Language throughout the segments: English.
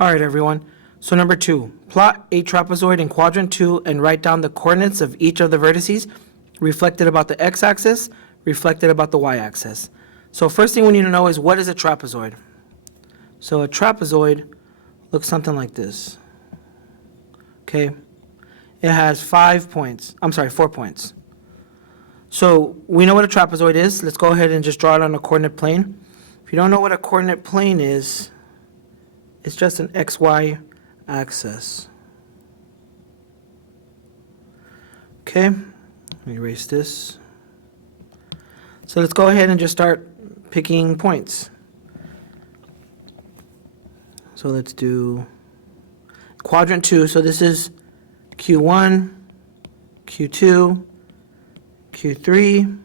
All right, everyone. So number 2, plot a trapezoid in quadrant 2 and write down the coordinates of each of the vertices reflected about the x-axis, reflected about the y-axis. So first thing we need to know is, what is a trapezoid? So a trapezoid looks something like this. Okay? It has 4 points. So we know what a trapezoid is. Let's go ahead and just draw it on a coordinate plane. If you don't know what a coordinate plane is, it's just an xy axis. Okay, let me erase this. So let's go ahead and just start picking points. So let's do quadrant 2. So this is Q1, Q2, Q3,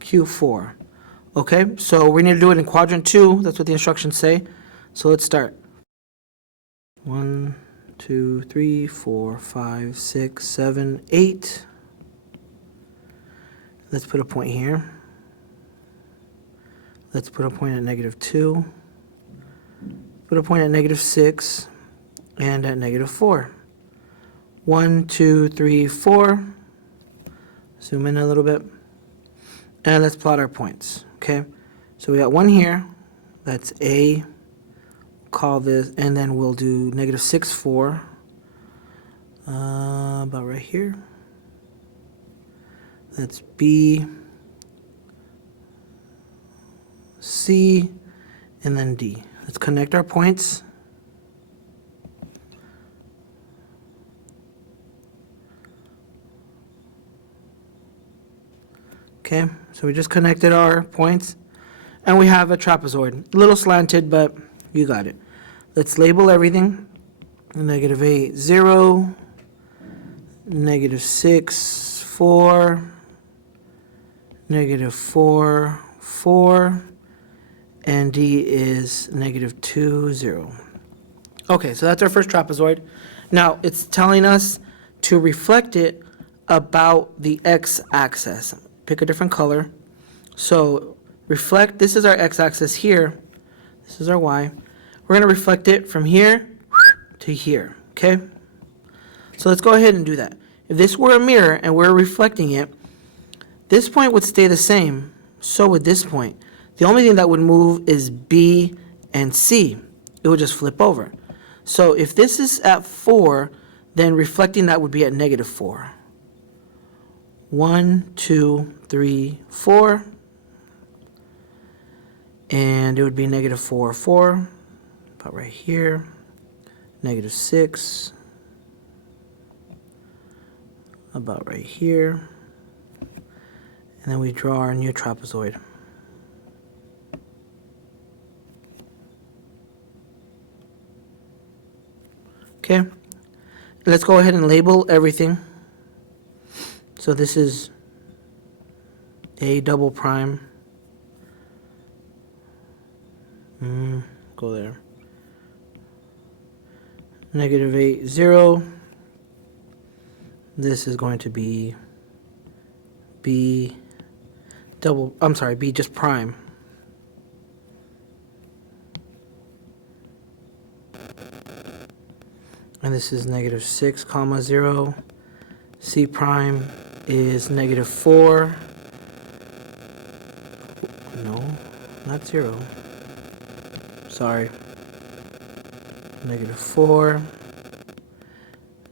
Q4. Okay, so we need to do it in quadrant 2. That's what the instructions say. So let's start. 1, 2, 3, 4, 5, 6, 7, 8. Let's put a point here. Let's put a point at -2. Put a point at -6 and at -4. 1, 2, 3, 4. Zoom in a little bit. And let's plot our points. Okay, so we got one here. That's A. Call this, and then we'll do -6, 4. About right here. That's B, C, and then D. Let's connect our points. Okay, so we just connected our points, and we have a trapezoid. A little slanted, but you got it. Let's label everything. -8, 0, -6, 4, -4, 4, and D is -2, 0. Okay, so that's our first trapezoid. Now, it's telling us to reflect it about the x-axis. Pick a different color. So reflect, this is our x-axis here. This is our y. We're going to reflect it from here to here, okay? So let's go ahead and do that. If this were a mirror and we're reflecting it, this point would stay the same. So would this point. The only thing that would move is B and C. It would just flip over. So if this is at 4, then reflecting that would be at -4. 1, 2, 3, 4. And it would be -4, 4. About right here. -6. About right here. And then we draw our new trapezoid. Okay. Let's go ahead and label everything. So this is A double prime. Go there. -8, 0. This is going to be B B just prime. And this is -6, 0. C prime is -4. No, not 0. Sorry. -4.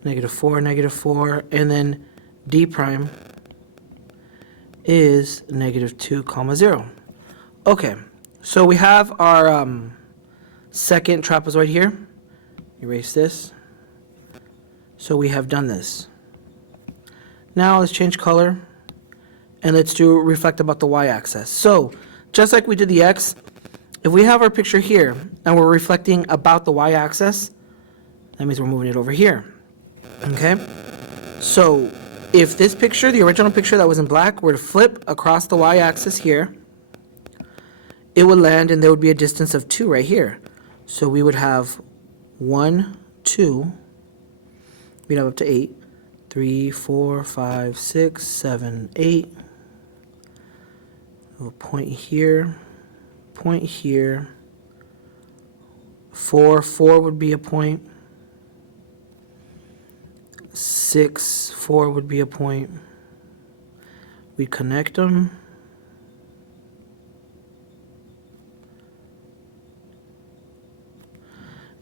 -4, -4. And then D prime is -2, 0. Okay, so we have our second trapezoid here. Erase this. So we have done this. Now let's change color, and let's do reflect about the y-axis. So just like we did the x, if we have our picture here and we're reflecting about the y-axis, that means we're moving it over here. Okay? So if this picture, the original picture that was in black, were to flip across the y-axis here, it would land and there would be a distance of 2 right here. So we would have 1, 2, we'd have up to 8, 3, 4, 5, 6, 7, 8. A point here, 4 would be a point. 6, 4 would be a point. We connect them.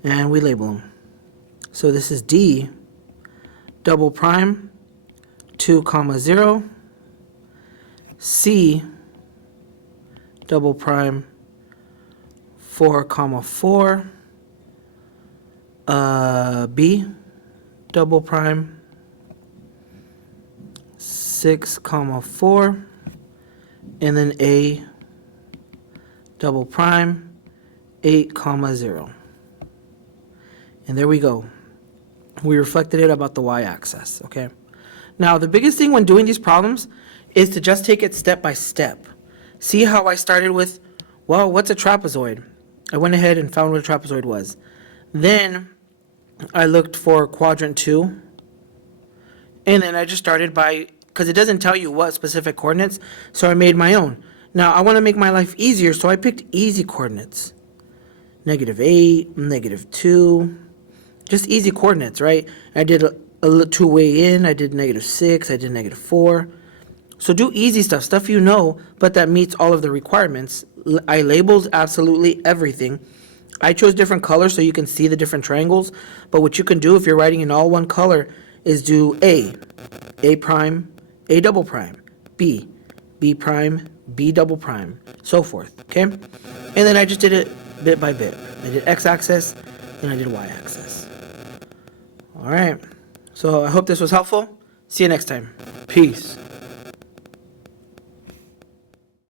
And we label them. So this is D double prime 2 comma 0, C double prime 4 comma 4, B double prime 6 comma 4, and then A double prime 8 comma 0. And there we go. We reflected it about the y-axis, okay? Now, the biggest thing when doing these problems is to just take it step by step. See how I started with, well, what's a trapezoid? I went ahead and found what a trapezoid was. Then I looked for quadrant 2. And then I just started by, because it doesn't tell you what specific coordinates, so I made my own. Now, I want to make my life easier, so I picked easy coordinates. -8, -2. Just easy coordinates, right? I did a two-way in, I did -6, I did -4. So do easy stuff you know, but that meets all of the requirements. I labeled absolutely everything. I chose different colors so you can see the different triangles, but what you can do if you're writing in all one color is do A prime, A double prime, B prime, B double prime, so forth, okay? And then I just did it bit by bit. I did x-axis, and I did y-axis. All right, so I hope this was helpful. See you next time. Peace.